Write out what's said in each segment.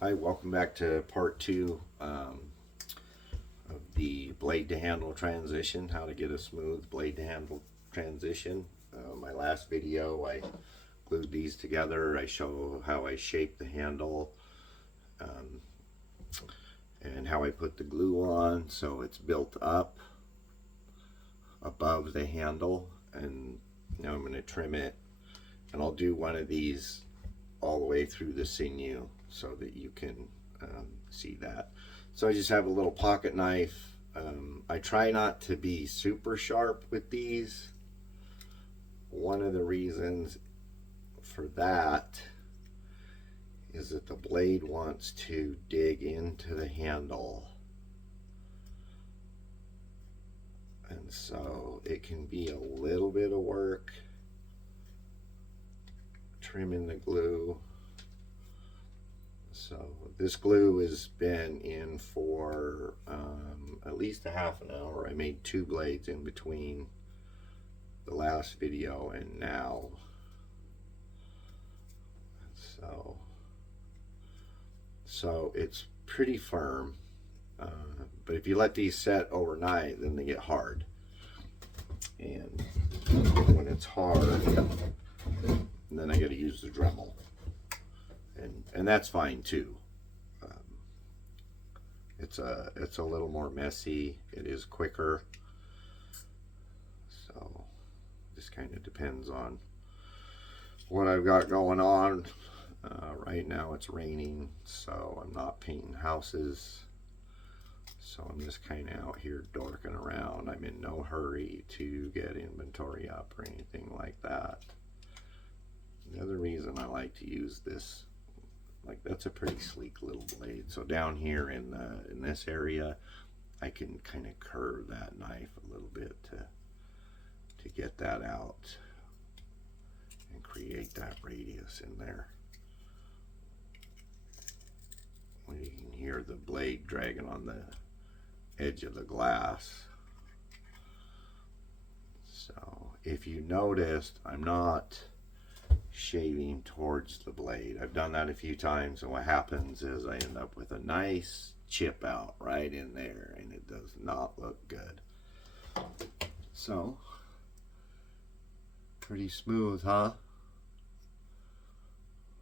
Hi, welcome back to part two of the blade to handle transition, how to get a smooth blade to handle transition. My last video, I glued these together. I show how I shape the handle um, and how I put the glue on so it's built up above the handle. And now I'm going to trim it, and I'll do one of these all the way through the sinew so that you can see that. So I just have a little pocket knife. I try not to be super sharp with these. One of the reasons for that is that the blade wants to dig into the handle, and so it can be a little bit of work trimming the glue. So this glue has been in for at least a half an hour. I made two blades in between the last video and now. So it's pretty firm, but if you let these set overnight, then they get hard. And when it's hard, then I got to use the Dremel, and that's fine too. It's a little more messy. It is quicker. So just kind of depends on what I've got going on. Right now it's raining, so I'm not painting houses. So I'm just kind of out here dorking around. I'm in no hurry to get inventory up or anything like that. The other reason I like to use this, like, that's a pretty sleek little blade. So down here in this area, I can kind of curve that knife a little bit to get that out and create that radius in there. When you can hear the blade dragging on the edge of the glass. So if you noticed, I'm not shaving towards the blade. I've done that a few times, and what happens is I end up with a nice chip out right in there, and it does not look good. So pretty smooth, huh?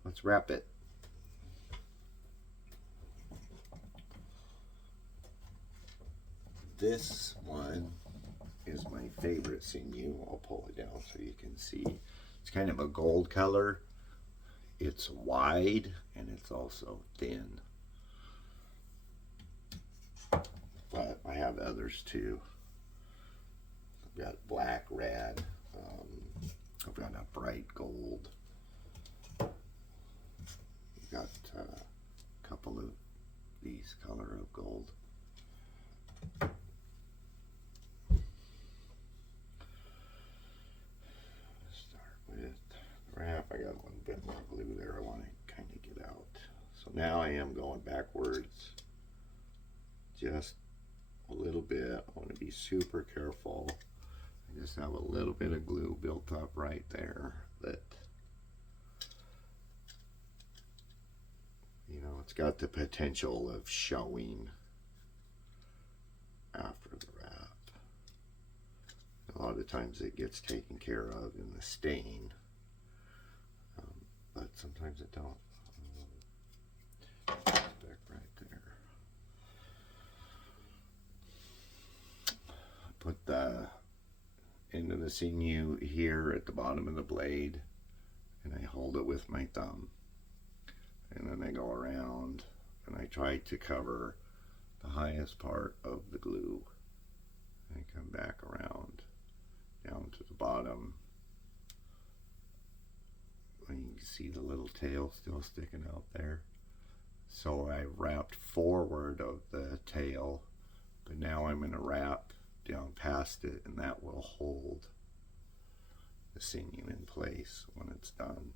Let's wrap it. This one is my favorite sinew. I'll pull it down so you can see. It's kind of a gold color. It's wide and it's also thin. But I have others too. I've got black, red. I've got a bright gold. I've got a couple of these color of gold. Wrap. I got a little bit more glue there I want to kind of get out. So now I am going backwards just a little bit. I want to be super careful. I just have a little bit of glue built up right there that, you know, it's got the potential of showing after the wrap. A lot of times it gets taken care of in the stain. But sometimes it don't. Back right there. Put the end of the sinew here at the bottom of the blade, and I hold it with my thumb, and then I go around and I try to cover the highest part of the glue. And I come back around down to the bottom. You can see the little tail still sticking out there. So I wrapped forward of the tail, but now I'm going to wrap down past it, and that will hold the sinew in place when it's done.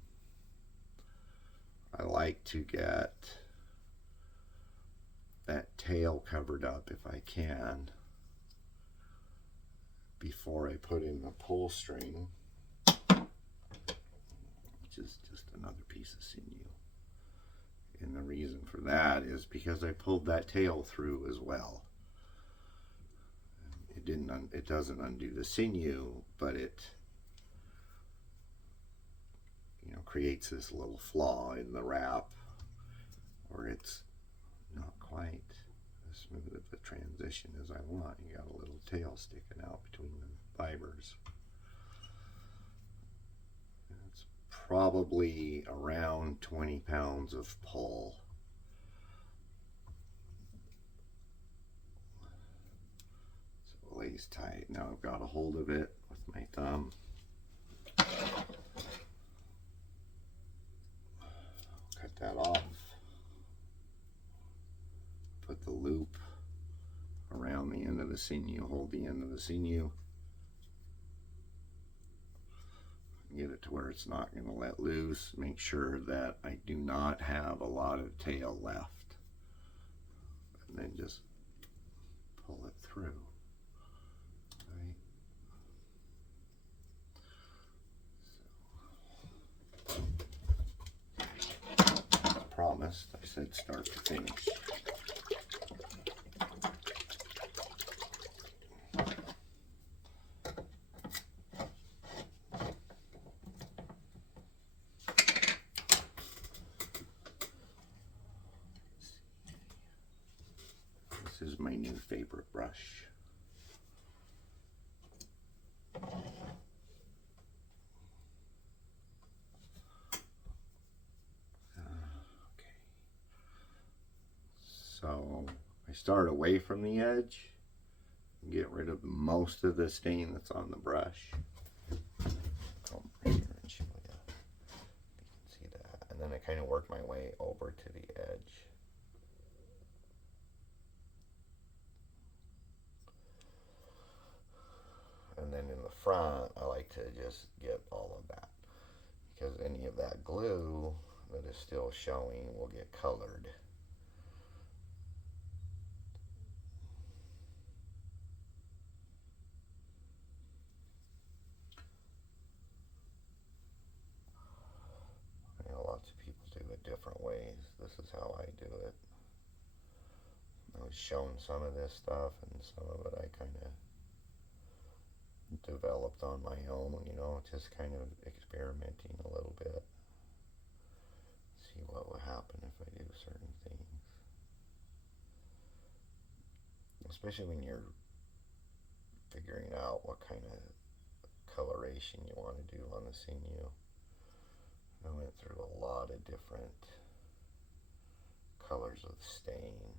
I like to get that tail covered up if I can before I put in the pull string, which is just another piece of sinew. And the reason for that is because I pulled that tail through as well. It doesn't undo the sinew, but it, you know, creates this little flaw in the wrap, or it's not quite as smooth of a transition as I want. You got a little tail sticking out between the fibers. It's probably around 20 pounds of pull. So it lays tight. Now I've got a hold of it with my thumb. Cut that off. Put the loop around the end of the sinew, hold the end of the sinew, get it to where it's not going to let loose. Make sure that I do not have a lot of tail left, and then just pull it through. So, I promised, I said start to finish. This is my new favorite brush. Okay. So I start away from the edge, get rid of most of the stain that's on the brush. Come right here and show you. You can see that. And then I kind of work my way over to the edge. And then in the front, I like to just get all of that, because any of that glue that is still showing will get colored. I know lots of people do it different ways. This is how I do it. I was shown some of this stuff, and some of it I kind of developed on my own, you know, just kind of experimenting a little bit. See what will happen if I do certain things. Especially when you're figuring out what kind of coloration you want to do on the sinew. I went through a lot of different colors of stain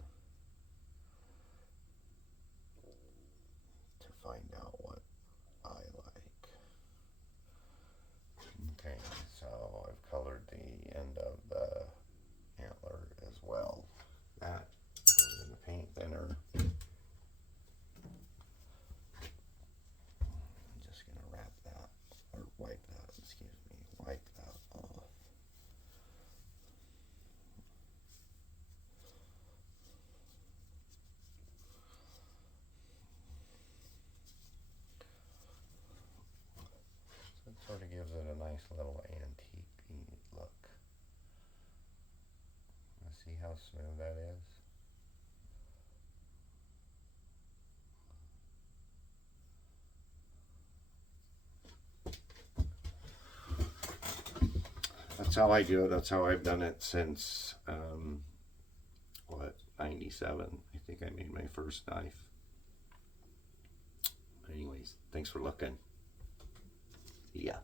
to find out what I like. Okay, so I've colored the end of the antler as well. That goes in the paint thinner. I'm just going to wrap that, or wipe that, excuse me, wipe that off. It sort of gives it a nice little antique look. See how smooth that is. That's how I do it. That's how I've done it since, 97. I think I made my first knife. Anyways, thanks for looking. Yeah.